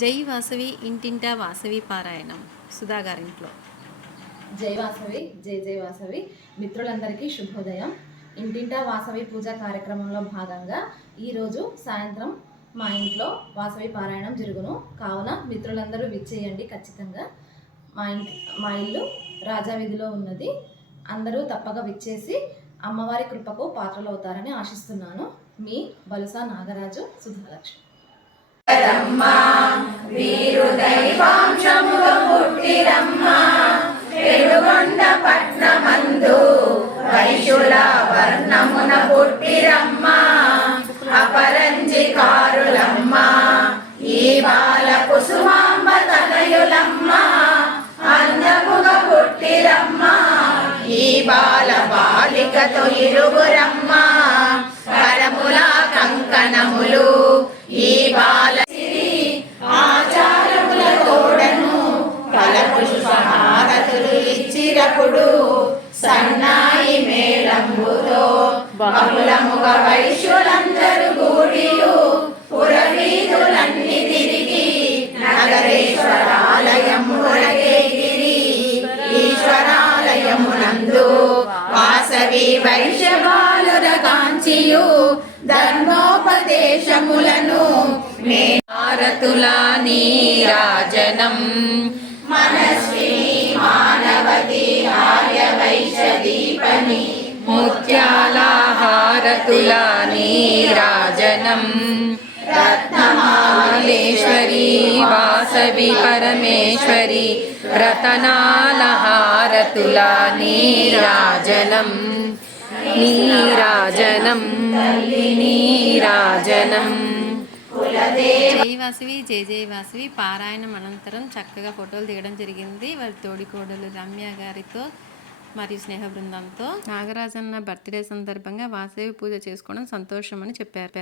జై వాసవి ఇంటింటా వాసవి పారాయణం సుధా గారింట్లో. జై వాసవి, జై జై వాసవి. మిత్రులందరికీ శుభోదయం. ఇంటింటా వాసవి పూజ కార్యక్రమంలో భాగంగా ఈరోజు సాయంత్రం మా ఇంట్లో వాసవి పారాయణం జరుగును. కావున మిత్రులందరూ విచ్చేయండి ఖచ్చితంగా. మా ఇల్లు రాజావీధిలో ఉన్నది. అందరూ తప్పక విచ్చేసి అమ్మవారి కృపకు పాత్రలవుతారని ఆశిస్తున్నాను. మీ బలుసా నాగరాజు, సుధాలక్ష్మి. వీరు దైవాంశముగ పుట్టిరమ్మా, పెనుగొండ పట్నమందు వైశుల వర్ణమున పుట్టిరమ్మా, అపరంజికారులమ్మా, ఈ బాల కుసుమాంబ తనయులమ్మా, అందముగ పుట్టిరమ్మా, ఈ బాల బాలికతో ఇరుగురమ్మా, కరముల కంకణములు ఈ బాల ఆచారముల తోడను కలపుష్పహారతులు ఇచ్చిరప్పుడు, సన్నాయి మేళంబుతో బహుళముగ వైశ్యులందరూ గూడియు పురవీధులన్నీ తిరిగి నగరేశ్వరాలయములకేగిరి. ఈశ్వరాలయమునందు వాసవి వైశ్యబాలుర కాంచియు ధర్మోపదేశములను భారతుల నీరాజనం, మనస్విని మానవతి ఆర్య వైశ్య దీపని, ముత్యాల హారతుల నీరాజనం, రత్నమాలేశ్వరి వాసవి పరమేశ్వరి, రతనాల హారతుల నీరాజనం, నీరాజనం నీరాజనం. జై వాసవి, జై జై వాసవి పారాయణం అనంతరం చక్కగా ఫోటోలు దిగడం జరిగింది. వారి తోడికోడలు రమ్య గారితో మరియు స్నేహ బృందంతో. నాగరాజన్న బర్త్డే సందర్భంగా వాసవి పూజ చేసుకోవడం సంతోషం అని చెప్పారు.